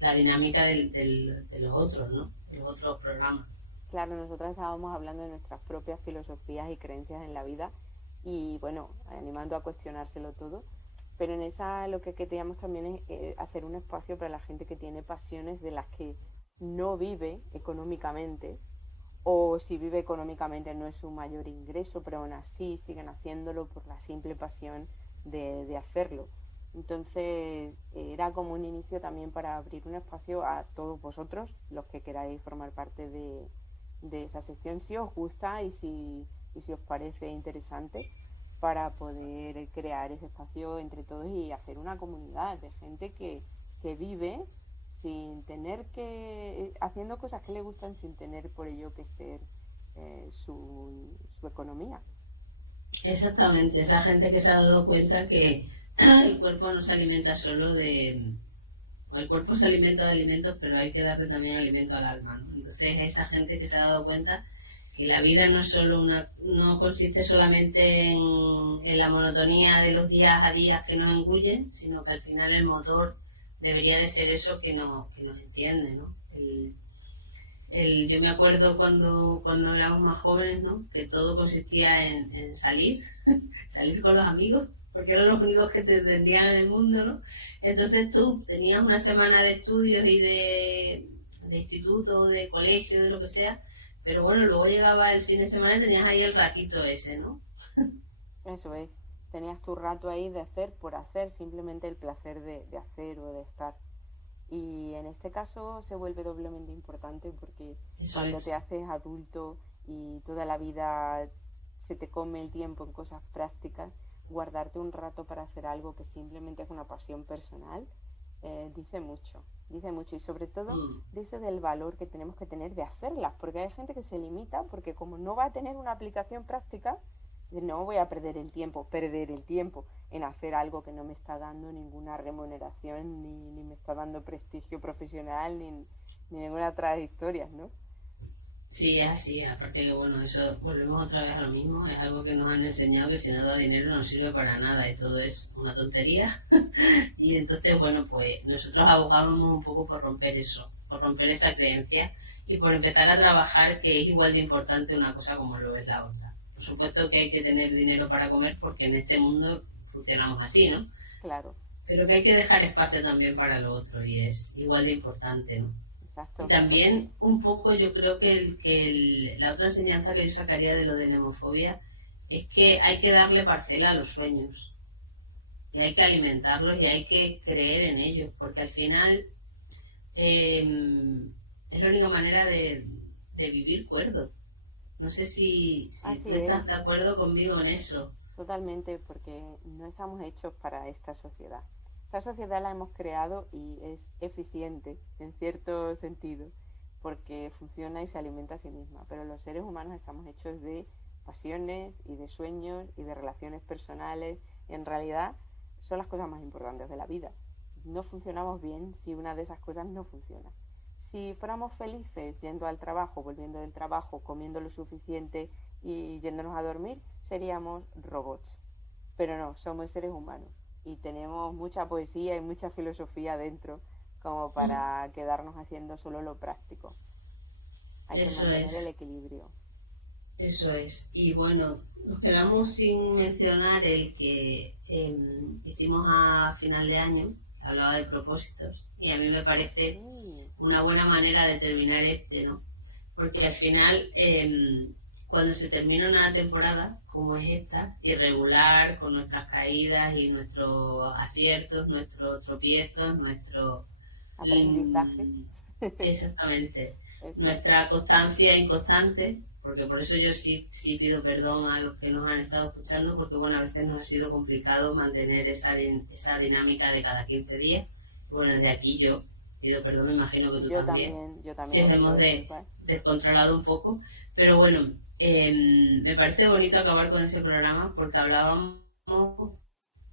la dinámica de los otros, ¿no? De los otros programas. Claro, nosotras estábamos hablando de nuestras propias filosofías y creencias en la vida y bueno, animando a cuestionárselo todo. Pero en esa lo que queríamos también es hacer un espacio para la gente que tiene pasiones de las que no vive económicamente o si vive económicamente no es su mayor ingreso, pero aún así siguen haciéndolo por la simple pasión de hacerlo. Entonces era como un inicio también para abrir un espacio a todos vosotros, los que queráis formar parte de esa sección, si os gusta y si os parece interesante, para poder crear ese espacio entre todos y hacer una comunidad de gente que vive sin tener que, haciendo cosas que le gustan sin tener por ello que ser su economía. Exactamente, esa gente que se ha dado cuenta que el cuerpo no se alimenta solo el cuerpo se alimenta de alimentos, pero hay que darle también alimento al alma, ¿no? Entonces esa gente que se ha dado cuenta que la vida no es solo no consiste solamente en la monotonía de los días a días que nos engullen, sino que al final el motor debería de ser eso que nos entiende, ¿no? Yo me acuerdo cuando éramos más jóvenes, ¿no? Que todo consistía en salir, salir con los amigos, porque eran los únicos que te entendían en el mundo, ¿no? Entonces tú tenías una semana de estudios y de instituto, de colegio, de lo que sea, pero bueno, luego llegaba el fin de semana y tenías ahí el ratito ese, ¿no? Eso es, tenías tu rato ahí de hacer por hacer, simplemente el placer de hacer o de estar. Y en este caso se vuelve doblemente importante porque Eso cuando te es. haces adulto y toda la vida se te come el tiempo en cosas prácticas, guardarte un rato para hacer algo que simplemente es una pasión personal, dice mucho y sobre todo Mm. dice del valor que tenemos que tener de hacerlas, porque hay gente que se limita porque como no va a tener una aplicación práctica, no voy a perder el tiempo en hacer algo que no me está dando ninguna remuneración, ni me está dando prestigio profesional, ni ninguna trayectoria, ¿no? Sí, es así. Aparte que, bueno, eso volvemos otra vez a lo mismo. Es algo que nos han enseñado que si no da dinero no sirve para nada y todo es una tontería. Y entonces, bueno, pues nosotros abogábamos un poco por romper eso, por romper esa creencia y por empezar a trabajar que es igual de importante una cosa como lo es la otra. Por supuesto que hay que tener dinero para comer porque en este mundo funcionamos así, ¿no? Claro, Pero que hay que dejar espacio también para lo otro y es igual de importante, ¿no? Y exacto. también un poco yo creo que, la otra enseñanza que yo sacaría de lo de nemofobia es que hay que darle parcela a los sueños y hay que alimentarlos y hay que creer en ellos porque al final es la única manera de vivir cuerdo. No sé si Así tú es, estás de acuerdo conmigo en eso. totalmente, porque no estamos hechos para esta sociedad. Esta sociedad la hemos creado y es eficiente en cierto sentido, porque funciona y se alimenta a sí misma, pero los seres humanos estamos hechos de pasiones y de sueños y de relaciones personales. En realidad son las cosas más importantes de la vida. No funcionamos bien si una de esas cosas no funciona. Si fuéramos felices yendo al trabajo, volviendo del trabajo, comiendo lo suficiente y yéndonos a dormir, seríamos robots. Pero no, somos seres humanos y tenemos mucha poesía y mucha filosofía dentro como para quedarnos haciendo solo lo práctico. Hay que Eso mantener el es. equilibrio. Eso es. Y bueno, nos quedamos sin mencionar el que hicimos a final de año, que hablaba de propósitos, y a mí me parece Sí, una buena manera de terminar este, ¿no? Porque al final, cuando se termina una temporada como es esta, irregular, con nuestras caídas y nuestros aciertos, nuestros tropiezos, nuestro... Aprendizaje. Exactamente. Eso. Nuestra constancia inconstante, porque por eso yo sí pido perdón a los que nos han estado escuchando, porque bueno, a veces nos ha sido complicado mantener esa dinámica de cada 15 días. Y bueno, desde aquí yo pido perdón, me imagino que tú también. Yo también. Si os hemos descontrolado un poco. Pero bueno, me parece bonito acabar con ese programa porque hablábamos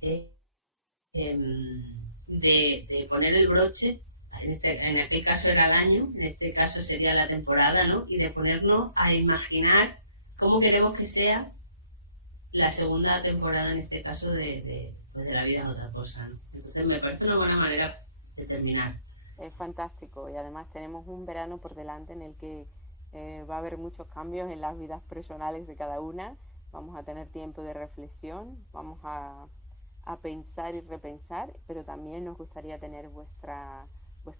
eh, de poner el broche. En aquel caso era el año, en este caso sería la temporada, ¿no? Y de ponernos a imaginar cómo queremos que sea la segunda temporada, en este caso, pues de la vida es otra cosa, ¿no? Entonces me parece una buena manera de terminar. Es fantástico y además tenemos un verano por delante en el que va a haber muchos cambios en las vidas personales de cada una. Vamos a tener tiempo de reflexión, vamos a pensar y repensar, pero también nos gustaría tener vuestra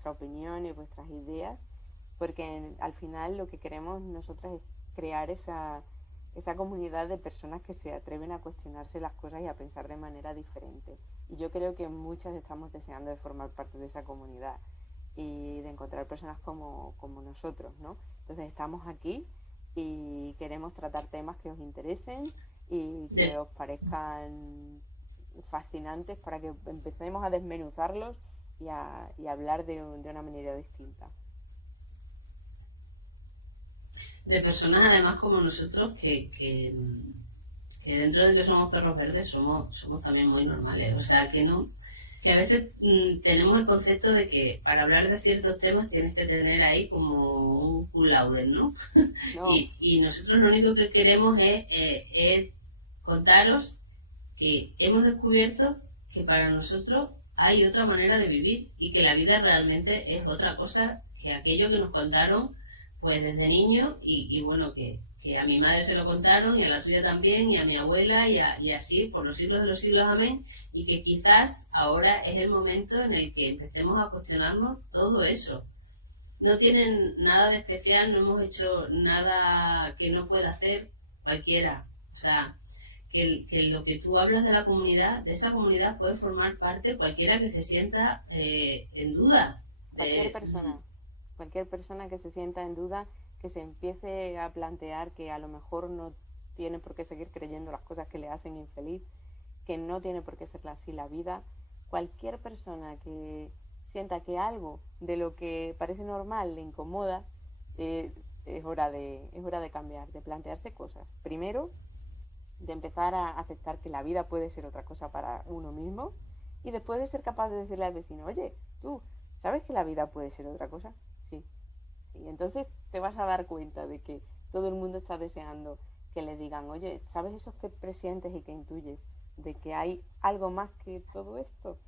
opinión y vuestras ideas, porque al final lo que queremos nosotras es crear esa comunidad de personas que se atreven a cuestionarse las cosas y a pensar de manera diferente. Y yo creo que muchas estamos deseando de formar parte de esa comunidad y de encontrar personas como nosotros, ¿no? Entonces estamos aquí y queremos tratar temas que os interesen y que os parezcan fascinantes para que empecemos a desmenuzarlos y a hablar de una manera distinta. De personas además como nosotros que dentro de que somos perros verdes somos también muy normales, o sea que a veces tenemos el concepto de que para hablar de ciertos temas tienes que tener ahí como un cum laude, ¿no? Y nosotros lo único que queremos es contaros que hemos descubierto que para nosotros hay otra manera de vivir y que la vida realmente es otra cosa que aquello que nos contaron pues desde niño y bueno, que a mi madre se lo contaron y a la tuya también y a mi abuela y así por los siglos de los siglos, amén, y que quizás ahora es el momento en el que empecemos a cuestionarnos todo eso. No tienen nada de especial, no hemos hecho nada que no pueda hacer cualquiera, o sea, que lo que tú hablas de la comunidad, de esa comunidad puede formar parte cualquiera que se sienta en duda. Cualquier persona que se sienta en duda, que se empiece a plantear que a lo mejor no tiene por qué seguir creyendo las cosas que le hacen infeliz, que no tiene por qué ser así la vida. Cualquier persona que sienta que algo de lo que parece normal le incomoda, es hora de cambiar, de plantearse cosas. Primero, de empezar a aceptar que la vida puede ser otra cosa para uno mismo y después de ser capaz de decirle al vecino, oye, tú, ¿sabes que la vida puede ser otra cosa? Sí. Y entonces te vas a dar cuenta de que todo el mundo está deseando que le digan, oye, ¿sabes eso que presientes y que intuyes? De que hay algo más que todo esto.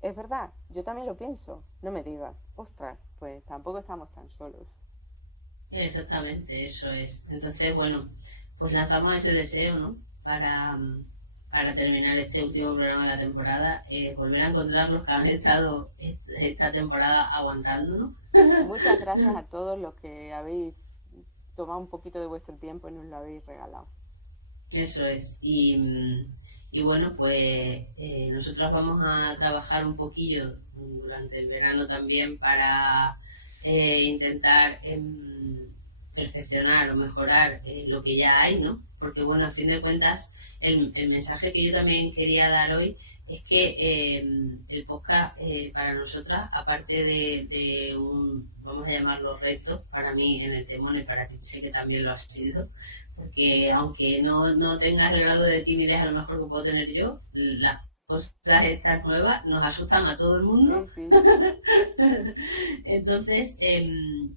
Es verdad, yo también lo pienso. No me digas, ostras, pues tampoco estamos tan solos. Exactamente, eso es. Entonces, bueno, pues lanzamos ese deseo, ¿no? Para terminar este último programa de la temporada, volver a encontrar los que han estado esta temporada aguantando, ¿no? Muchas gracias a todos los que habéis tomado un poquito de vuestro tiempo y nos lo habéis regalado. Eso es. Y bueno, pues nosotros vamos a trabajar un poquillo durante el verano también para intentar perfeccionar o mejorar lo que ya hay, ¿no? Porque bueno, a fin de cuentas, el mensaje que yo también quería dar hoy es que el podcast para nosotras, aparte de un, vamos a llamarlo reto, para mí en el temón y para ti sé que también lo ha sido, porque aunque no tengas el grado de timidez a lo mejor que puedo tener yo, las cosas estas nuevas nos asustan a todo el mundo. Sí. Entonces,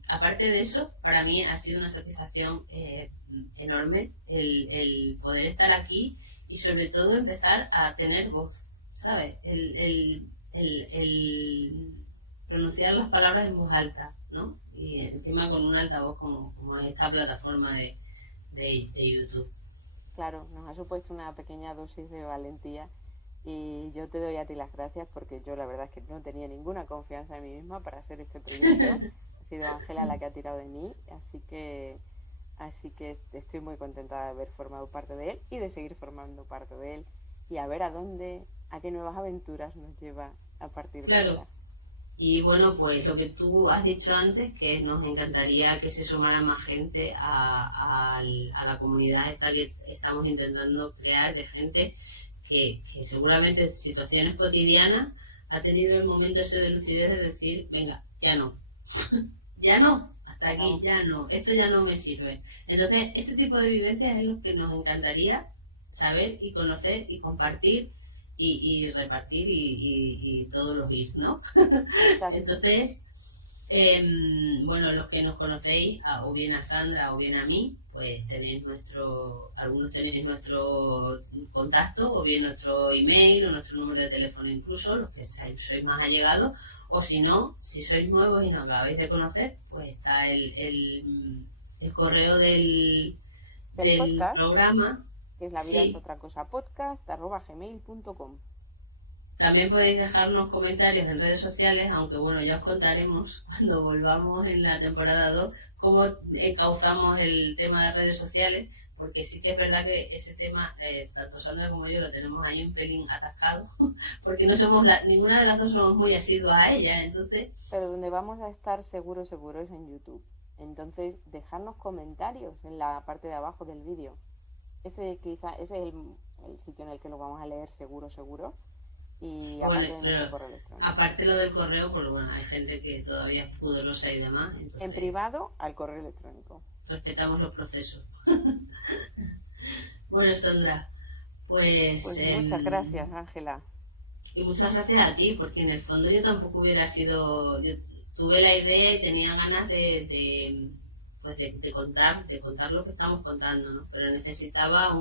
aparte de eso, para mí ha sido una satisfacción enorme el poder estar aquí y sobre todo empezar a tener voz, ¿sabes? El pronunciar las palabras en voz alta, ¿no? Y encima con un altavoz como esta plataforma de YouTube. Claro, nos ha supuesto una pequeña dosis de valentía y yo te doy a ti las gracias porque yo la verdad es que no tenía ninguna confianza en mí misma para hacer este proyecto. Ha sido Ángela la que ha tirado de mí, así que Así que estoy muy contenta de haber formado parte de él y de seguir formando parte de él y a ver a qué nuevas aventuras nos lleva a partir de Claro. ahora. Y bueno, pues lo que tú has dicho antes, que nos encantaría que se sumara más gente a la comunidad esta que estamos intentando crear, de gente que seguramente en situaciones cotidianas ha tenido el momento ese de lucidez de decir, venga, ya no, ya no, hasta aquí, No, ya no, esto ya no me sirve. Entonces, ese tipo de vivencias es lo que nos encantaría saber y conocer y compartir y repartir y todos los ir, ¿no? exacto. Entonces, bueno, los que nos conocéis, o bien a Sandra o bien a mí, pues tenéis algunos tenéis nuestro contacto, o bien nuestro email o nuestro número de teléfono incluso, los que sois más allegados, o si no, si sois nuevos y nos acabáis de conocer, pues está el correo Del del podcast, programa. que es la vida es Sí, otra cosa podcast@gmail.com. también podéis dejarnos comentarios en redes sociales, aunque bueno, ya os contaremos cuando volvamos en la temporada 2 cómo encauzamos el tema de redes sociales, porque sí que es verdad que ese tema, tanto Sandra como yo, lo tenemos ahí un pelín atascado, porque no somos ninguna de las dos somos muy asiduas a ella, entonces, Pero donde vamos a estar seguros es en YouTube. Entonces, dejarnos comentarios en la parte de abajo del vídeo. Ese es el sitio en el que lo vamos a leer seguro. Y bueno, aparte de nuestro pero correo electrónico. aparte lo del correo, pues bueno, hay gente que todavía es pudorosa y demás, En entonces privado al correo electrónico. respetamos los procesos. Bueno, Sandra, pues Pues muchas gracias, Ángela. y muchas gracias a ti, porque en el fondo yo tampoco hubiera sido, yo tuve la idea y tenía ganas pues de contar lo que estamos contando, ¿no? Pero necesitaba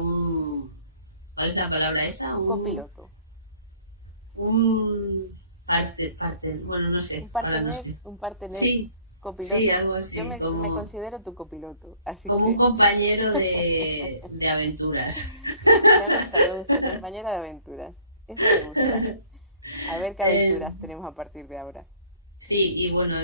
¿cuál es la palabra esa? Un copiloto. Bueno, no Un sé, ahora no partener, sé. un partener Sí, sí, copiloto. algo Yo así, me considero tu copiloto, así como un que compañero de aventuras. me gusta, compañera de aventuras. Eso me gusta. A ver qué Eh, aventuras tenemos a partir de ahora. Sí, y bueno,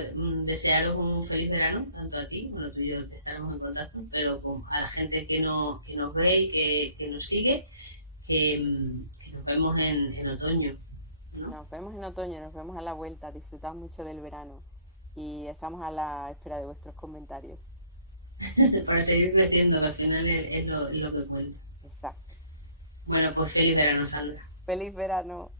desearos un feliz verano, tanto a ti, bueno, tú y yo estaremos en contacto, pero a la gente que nos ve y que nos sigue, que nos vemos en otoño, ¿no? Nos vemos en otoño, nos vemos a la vuelta. Disfrutad mucho del verano y estamos a la espera de vuestros comentarios. Para seguir creciendo, que al final es lo que cuenta. Exacto. Bueno, pues feliz verano, Sandra. Feliz verano.